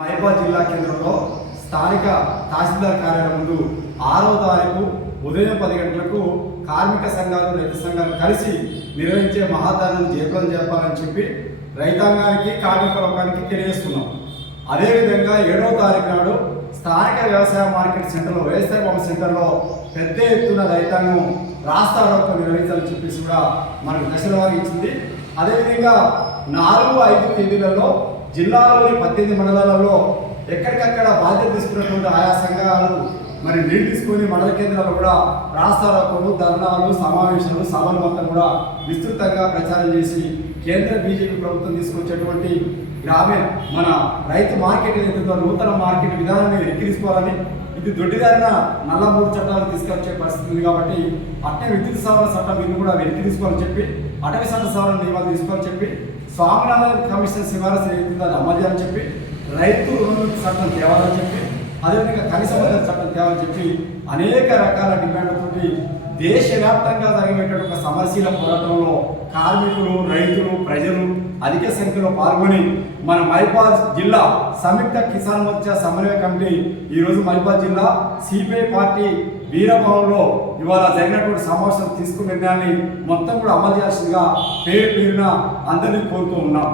మైబాద్ జిల్లా కేంద్రంలో స్థానిక తహసీల్దార్ కార్యాలయం ముందు 6వ తారీఖు ఉదయం 10 గంటలకు కార్మిక సంఘాలు రైతు సంఘాలు కలిసి నిర్వహించే మహాధర్నాను జయప్రదం చేయాలని చెప్పి రైతాంగానికి కార్మిక లోకానికి తెలియజేస్తున్నాం. అదేవిధంగా 7వ తారీఖు నాడు స్థానిక వ్యవసాయ మార్కెట్ సెంటర్లో వ్యవసాయ బొమ్మ సెంటర్లో పెద్ద ఎత్తున రైతాంగం రాస్తా రోకో నిర్వహించాలని చెప్పేసి కూడా మనకు దశల వారికి ఇచ్చింది. అదేవిధంగా 4-5 తేదీలలో జిల్లాలోని 18 మండలాలలో ఎక్కడికక్కడ బాధ్యత తీసుకున్నటువంటి ఆయా సంఘాలు మరి నీళ్ళు తీసుకొని మండల కేంద్రాలు కూడా రాస్తారోకోలు, ధర్నాలు, సమావేశాలు, సభలు మొత్తం కూడా విస్తృతంగా ప్రచారం చేసి కేంద్ర బీజేపీ ప్రభుత్వం తీసుకొచ్చేటువంటి మన రైతు మార్కెట్ ఏదైతుందో నూతన మార్కెట్ విధానాన్ని వెనక్కి తీసుకోవాలని, ఇది దొడ్డిదారిన నల్ల 3 చట్టాలు తీసుకొచ్చే పరిస్థితి ఉంది కాబట్టి అట్నే విద్యుత్ సవరణ చట్టం బిల్లు కూడా వెనక్కి తీసుకోవాలని చెప్పి, అటవీ చట్ట సవరణ నియమాలు తీసుకోవాలని చెప్పి, స్వామినాథన్ కమిషన్ సిఫారసు ఏదైతుందో అది అమలు చేయాలని చెప్పి, రైతు రుణముక్తి చట్టం తేవాలని చెప్పి, అదేవిధంగా కనీస మద్దతు చట్టం తేవాలని చెప్పి అనేక రకాల డిమాండ్లతోటి దేశవ్యాప్తంగా జరిగేటువంటి సమరశీల పోరాటంలో కార్మికులు, రైతులు, ప్రజలు అధిక సంఖ్యలో పాల్గొని మన మైబాద్ జిల్లా సంయుక్త కిసాన్ మోర్చా సమన్వయ కమిటీ ఈరోజు మైబాద్ జిల్లా సిపిఐ పార్టీ వీరభవన్లో ఇవాళ జరిగినటువంటి సమావేశం తీసుకున్న నిర్ణయాన్ని మొత్తం కూడా అమలు చేయాల్సిందిగా పేరున అందరినీ కోరుతూ ఉన్నాం.